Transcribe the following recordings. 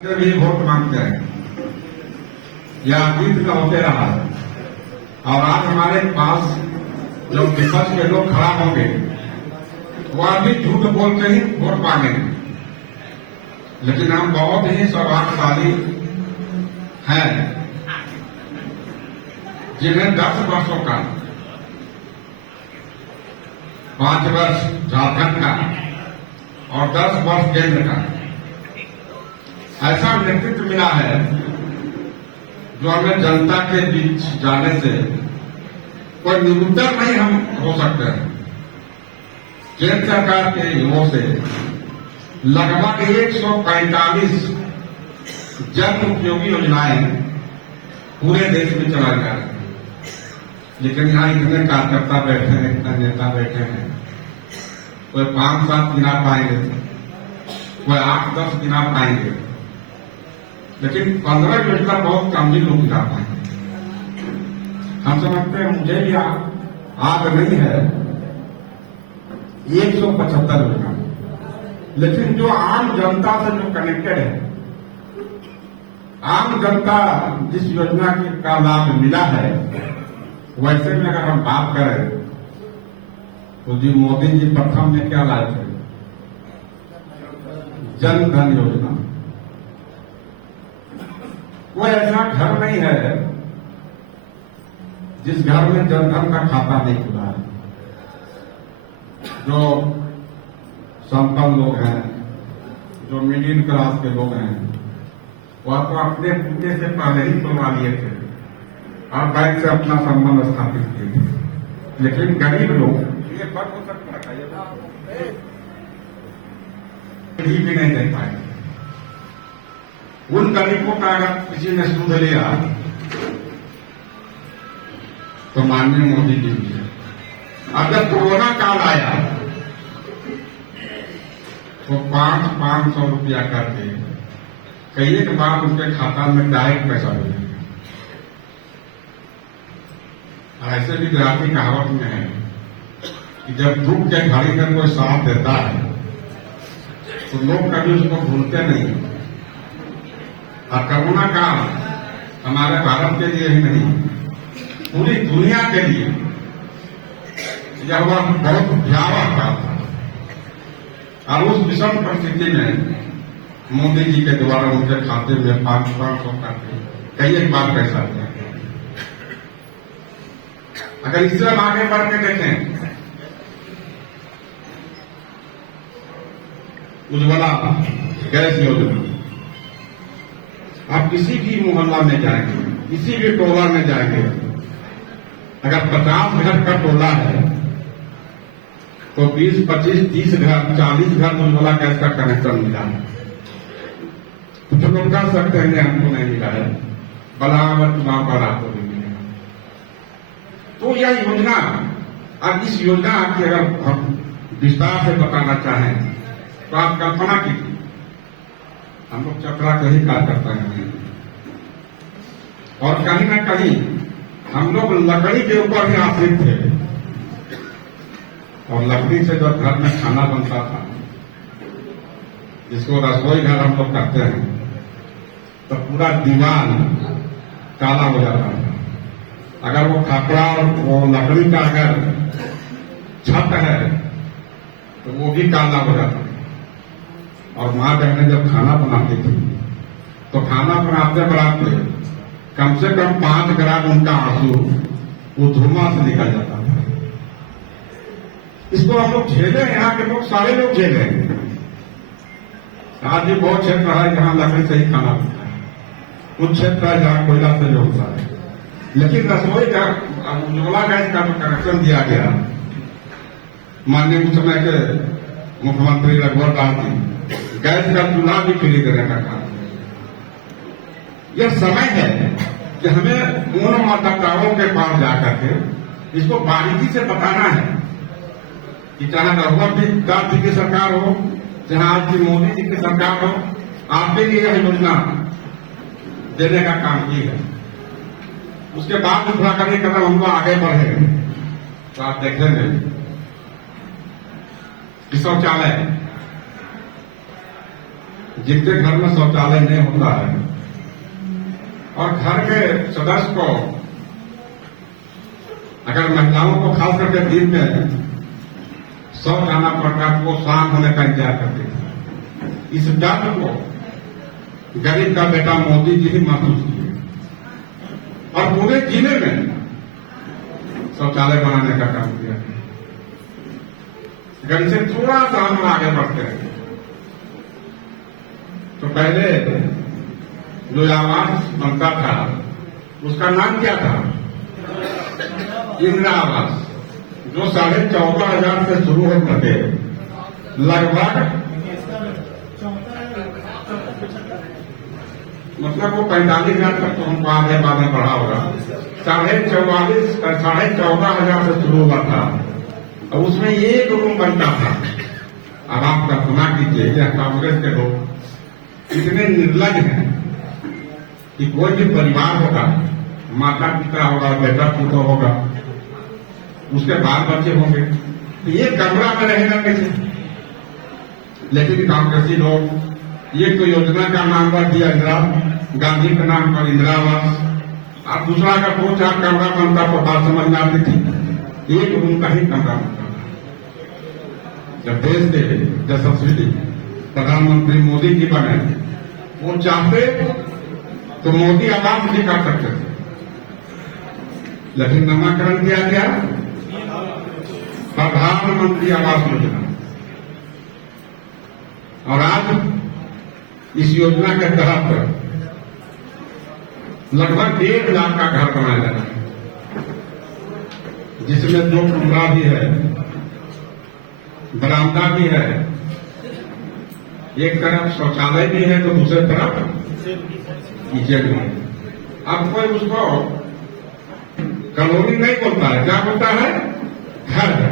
भी वोट मांगते हैं, यह अतीत का होते रहा है। और आज हमारे पास जो विपक्ष के लोग खड़ा होंगे वह भी झूठ बोल के ही वोट मांगेंगे, लेकिन हम बहुत ही सौभाग्यशाली हैं जिन्हें 10 वर्षों का 5 वर्ष झारखंड का और 10 वर्ष केंद्र का ऐसा नेतृत्व मिला है जो हमें जनता के बीच जाने से कोई निरुत्तर नहीं हम हो सकते हैं। केंद्र सरकार के युवाओं से लगभग 145 जन उपयोगी योजनाएं पूरे देश में चलाई जा रही हैं, लेकिन यहाँ इतने कार्यकर्ता बैठे हैं, इतने नेता बैठे हैं, कोई 5-7 गिना पाएंगे, कोई 8-10 गिना पाएंगे, लेकिन 15 योजना बहुत कम ही लोग गिना पाएंगे। हम समझते हैं मुझे भी याद नहीं है 175 योजना, लेकिन जो आम जनता से जो कनेक्टेड है, आम जनता जिस योजना का लाभ मिला है, वैसे में अगर हम बात करें तो जी मोदी जी प्रथम में क्या लाए थे? जन धन योजना। कोई ऐसा घर नहीं है जिस घर में जनधन का खाता नहीं खुला है। जो संपन्न लोग हैं, जो मिडिल क्लास के लोग हैं, वह तो अपने पूरे से पहले ही खुलवा लिए थे और बैंक से अपना संबंध स्थापित किए थे। लेकिन गरीब लोग ये फर्क हो सकता है, भी नहीं दे पाए। उन गरीबों का अगर किसी ने सूद लिया तो माननीय मोदी जी ने, अब जब कोरोना काल आया तो 500 रुपया करके कई एक बार उनके खाता में डायरेक्ट पैसा मिला। ऐसे भी गुजराती कहावत में है कि जब दुख के घड़ी में कोई साथ देता है तो लोग कभी उसको भूलते नहीं। और कोरोना काल हमारे भारत के लिए ही नहीं, पूरी दुनिया के लिए यह वह बहुत भयावह काल था। और उस विषम परिस्थिति में मोदी जी के द्वारा उनके खाते में 500 करके कई एक बार पैसा दिया। अगर इससे हम आगे बढ़ के देखें, उज्ज्वला गैस योजना, आप किसी भी मोहल्ला में जाएंगे, किसी भी टोला में जाएंगे, अगर 50 घर का टोला है तो 20, 25, 30 घर, 40 घर उज्ज्वला गैस का कनेक्शन मिला है। कुछ लोग कह सकते हैं हमको नहीं मिला है, बराबर चुनाव पर आपको भी मिलेगा। तो यह योजना, अब इस योजना की अगर हम विस्तार से बताना चाहें तो आप कल्पना कीजिए, हम लोग चपरा कहीं कार्यकर्ता हैं और कहीं ना कहीं हम लोग लकड़ी के ऊपर ही आश्रित थे। और लकड़ी से जब घर में खाना बनता था, जिसको रसोई घर हम लोग करते हैं, तो पूरा दीवार काला हो जाता था। अगर वो कपड़ा और वो लकड़ी का अगर छत है तो वो भी काला हो जाता था। और माँ बहनें जब खाना बनाती थी तो खाना बनाते बनाते कम से कम 5 ग्राम उनका आंसू वो धुआं से निकल जाता था। इसको हम लोग झेले, यहाँ के लोग सारे लोग झेले। आज भी बहुत क्षेत्र है जहां लकड़ी से ही खाना बनता है, कुछ क्षेत्र है जहां कोयला से जो होता है। लेकिन रसोई का उज्ज्वला गैस का जो कनेक्शन दिया गया माननीय उस समय के मुख्यमंत्री रघुवर दास जी, गैस का चूल्हा भी फ्री देने का काम। यह समय है कि हमें उन मतदाताओं के पास जाकर के इसको बारीकी से बताना है कि चाहे रघुवर दास जी की सरकार हो, जहां आज की मोदी जी की सरकार हो, आपके लिए यह योजना देने का काम की है। उसके बाद दूसरा कभी कदम हम लोग आगे बढ़े तो आप देखेंगे कि शौचालय जिनके घर में शौचालय नहीं होता है और घर के सदस्य को, अगर महिलाओं को खास करके दिन में शौच जाना पड़ता है, वो शाम होने का इंतजार करते हैं। इस डर को गरीब का बेटा मोदी जी ही महसूस किए और पूरे जिले में शौचालय बनाने का काम किया। अगर इसे थोड़ा सा हम आगे बढ़ते हैं तो पहले जो आवास बनता था उसका नाम क्या था? इंदिरा आवास, जो 14,500 से शुरू हो सके लगभग, मतलब वो 45,000 तक तो हमको आगे बाद में बढ़ा होगा। 14,500 से शुरू हुआ था और उसमें एक रूम बनता था। अब आप कल्पना कीजिए कि कांग्रेस के लोग इतने निर्लज हैं कि कोई भी परिवार होगा, माता पिता होगा, बेटा पुत्र होगा, उसके बाल बच्चे होंगे, तो ये कमरा में रहेगा कैसे? लेकिन कांग्रेसी लोग ये तो योजना का नाम रख दिया इंदिरा गांधी के नाम पर इंदिरा आवास। अब दूसरा का 2-4 कमरा बनता तो बात समझ में आती थी, एक रूम का ही कमरा बनता था। जब देश के यशस्वी प्रधानमंत्री मोदी जी बने, वो चाहते तो मोदी आवास भी कर सकते थे, लेकिन नामकरण किया गया प्रधानमंत्री आवास योजना। और आज इस योजना के तहत लगभग 1.5 लाख का घर बनाया जा रहा है, जिसमें 2 कमरा भी है, बरामदा भी है, एक तरफ शौचालय भी है तो दूसरी तरफ किचन भी है। अब कोई उसको कॉलोनी नहीं बोलता है, क्या बोलता है? घर है।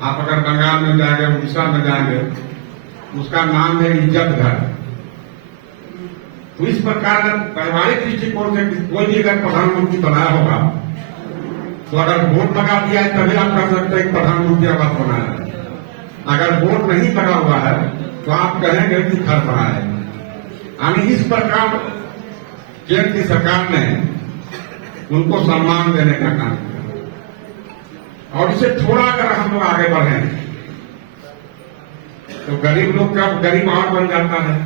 आप अगर बंगाल में जाएंगे, उड़ीसा में जाएंगे, उसका नाम है इज्जत घर। तो इस प्रकार पारिवारिक दृष्टिकोण से कोई भी अगर प्रधानमंत्री बनाया होगा तो अगर वोट लगा दिया है तभी आप कह सकते हैं प्रधानमंत्री आवास बनाया है। अगर वोट नहीं लगा हुआ है तो आप कहेंगे कि घर बनाया है। यानी इस प्रकार केंद्र की सरकार ने उनको सम्मान देने का काम किया। और इसे थोड़ा अगर हम लोग आगे बढ़े तो गरीब लोग का गरीब और बन जाता है।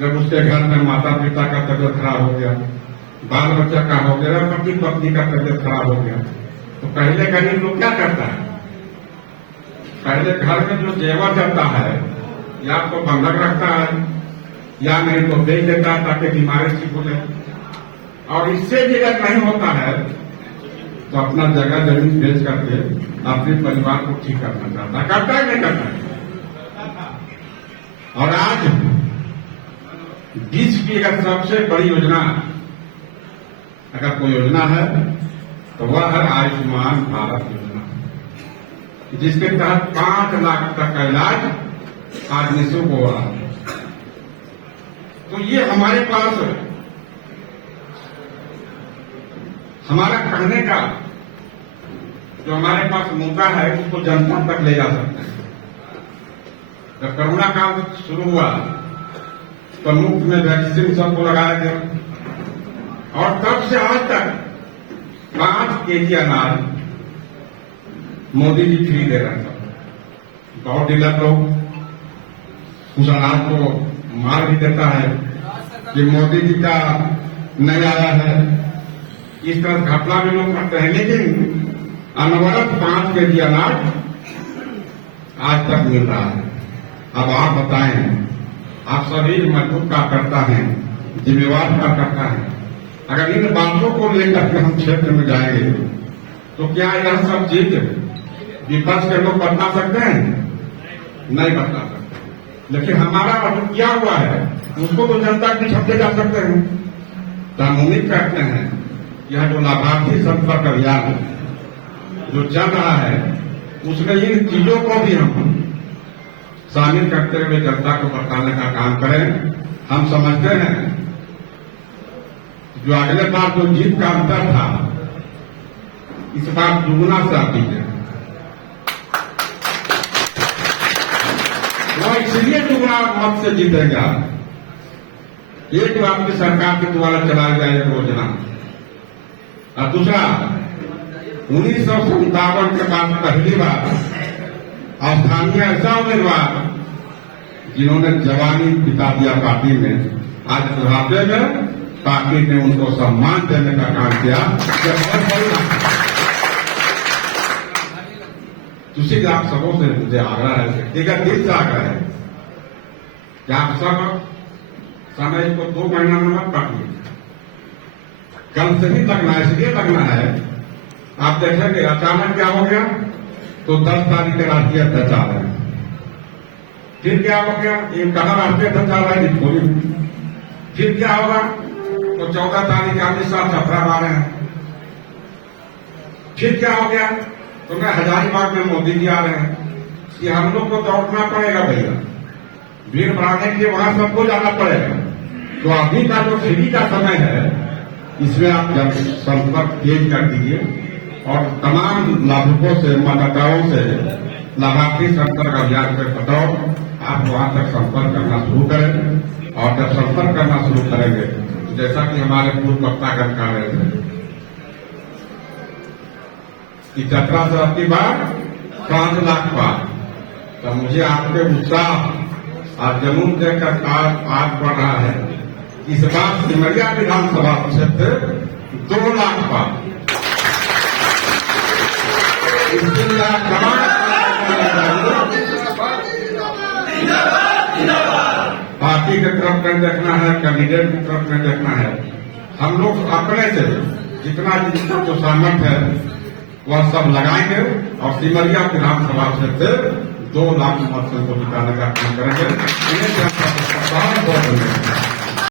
जब उसके घर में माता पिता का तबियत खराब हो गया, बाल बच्चा का हो गया, पति पत्नी का तबियत खराब हो गया, तो पहले गरीब लोग क्या करता है? पहले घर में जो जेवर चलता है या तो बंधक रखता है या नहीं तो बेच देता है ताकि बीमारी ठीक हो जाए। और इससे भी अगर नहीं होता है तो अपना जगह जमीन बेच करके अपने परिवार को ठीक करना चाहता है। करता है नहीं करता है? और आज देश की अगर सबसे बड़ी योजना अगर कोई योजना है तो वह है आयुष्मान भारत योजना, जिसके तहत 5 लाख तक का इलाज आज निःशुल्क हो रहा है। तो ये हमारे पास हमारा कहने का जो हमारे पास मुद्दा है उसको जनता तक ले जा सकते हैं। जब कोरोना काल शुरू हुआ तो मुफ्त में वैक्सीन सबको लगाया गया और तब से आज तक 5 केजी अनाज मोदी जी फ्री दे रहे हैं। बहुत डीलर लोग उस अनाज को मार भी देता है कि मोदी जी का नहीं आया है, इस तरह घपला भी लोग करते हैं। लेकिन अनवरत 5 केजी अनाज आज तक मिल रहा है। अब आप बताएं, आप सभी मजबूत कार्यकर्ता हैं, जिम्मेवार कार्यकर्ता हैं, अगर इन बातों को लेकर के हम क्षेत्र में जाएंगे तो क्या यह सब चीज विपक्ष के लोग बता सकते हैं? नहीं बता सकते। लेकिन हमारा अब क्या हुआ है उसको तो जनता के छपते जा सकते हैं। तो हम उम्मीद करते हैं यह जो लाभार्थी संपर्क अभियान जो चल रहा है उसमें इन चीजों को भी हम शामिल करते हुए जनता को बताने का काम करें। हम समझते हैं जो अगले बार जो जीत का अंतर था इस बार दुगुना से आती है। वो इसलिए दुगना मत से जीतेगा। एक तो आपकी सरकार के द्वारा चलाया गया एक योजना, और दूसरा 1957 के बाद पहली बार स्थानीय ऐसा उम्मीदवार जिन्होंने जवानी बिता दिया पार्टी में, आज बुढ़ापे में पार्टी ने उनको सम्मान देने का काम किया। बहुत बड़ी बात है। उसी आप सबों से मुझे आग्रह है, ठीक है, दिल से आग्रह है कि आप सब समय को 2 महीना में मत काटिए, कल से ही लगना है। इसलिए लगना है, आप देखेंगे अचानक क्या हो गया, तो 10 तारीख के राष्ट्रीय अध्यक्ष आ रहे हैं, फिर क्या हो गया, ये कहा राष्ट्रीय अध्यक्ष आ रहा है बोली, फिर क्या होगा, तो 14 तारीख के अमित शाह छपरा आ रहे हैं, फिर क्या हो गया, तो मैं हजारीबाग में मोदी जी आ रहे हैं। कि हम लोग को दौड़ना पड़ेगा भैया, भीड़ बढ़ाने के लिए वहां सबको जाना पड़ेगा। तो अभी का जो फ्री का समय है, इसमें आप जब संपर्क तेज कर दीजिए और तमाम लाभुकों से, मतदाताओं से लाभार्थी संपर्क अभियान पे बताओ, आप वहां तक संपर्क करना शुरू करें। और जब संपर्क करना शुरू करेंगे, जैसा कि हमारे पूर्व वक्तागण कह रहे थे कि 17 से आपकी बार 5 लाख पार, तो मुझे आपके उत्साह और जुनून देखकर आज बढ़ रहा है। इस बार सिमरिया विधानसभा क्षेत्र 2 लाख पार, इसके लिए आप पार्टी की तरफ नहीं देखना है, कैंडिडेट की तरफ नहीं देखना है। हम लोग अपने से जितना जो सामर्थ्य है वह सब लगाएंगे और सिमरिया विधानसभा क्षेत्र 2 लाख मत को जिताने का काम करेंगे। इन्हें बहुत